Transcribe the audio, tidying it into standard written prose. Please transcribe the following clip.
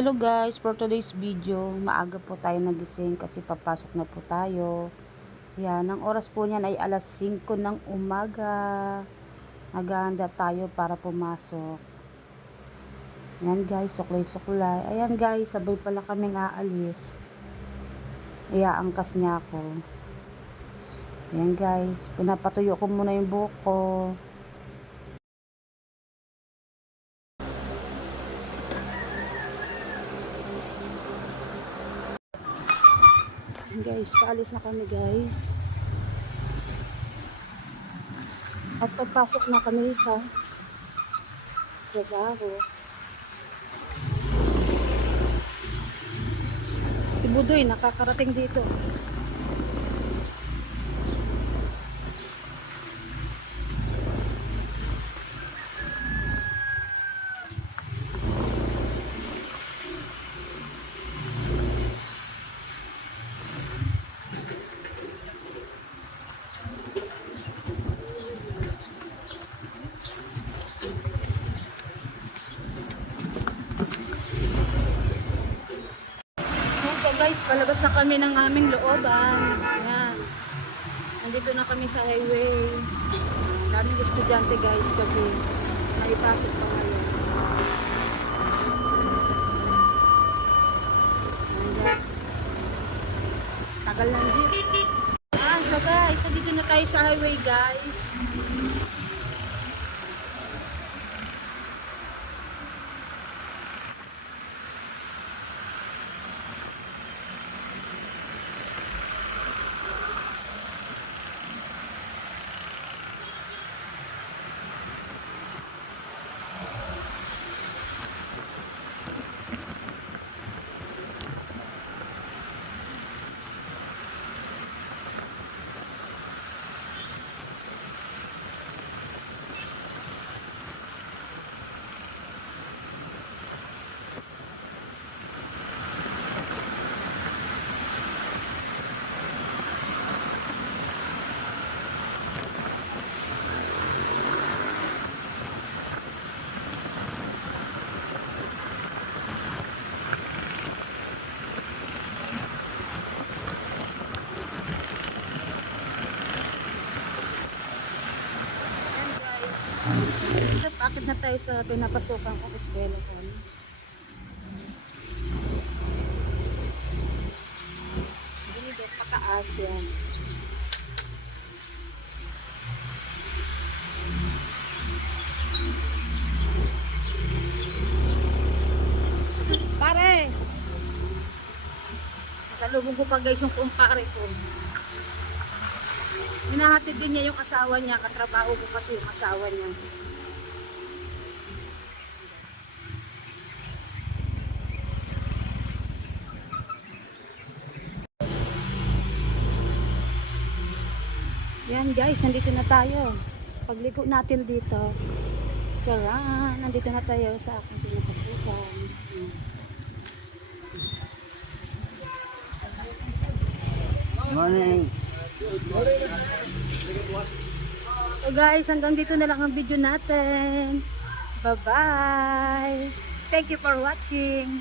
Hello guys, for today's video, maaga po tayo nagising kasi papasok na po tayo. Yan, ang oras po niyan ay alas 5 ng umaga. Naghahanda tayo para pumasok. Yan guys, suklay-suklay. Ayan guys, sabay pala kaming aalis. Iaangkas niya ako. Yan guys, pinapatuyo ko muna yung buhok ko. Guys, paalis na kami guys. At pagpasok na kami sa trabaho. Si Budoy nakakarating dito. So guys, palabas na kami ng aming looban. Ayan. Nandito na kami sa highway. Daming estudyante guys kasi naipasok pa ngayon. Ayan guys. Tagal ng jeep. So guys, nandito na tayo sa highway guys. Akit na tayo sa pinapasukan kong eskwela ko. Binigay pataas yan. Pare! Nasalubong ko pa guys yung kumpare ko. Hinahatid din niya yung asawa niya. Katrabaho ko kasi yung asawa niya. Yan guys, nandito na tayo. Pagligo natin dito. Tara, nandito na tayo sa aking pinapasukan. Morning. So guys, hanggang dito na lang ang video natin. Bye-bye. Thank you for watching.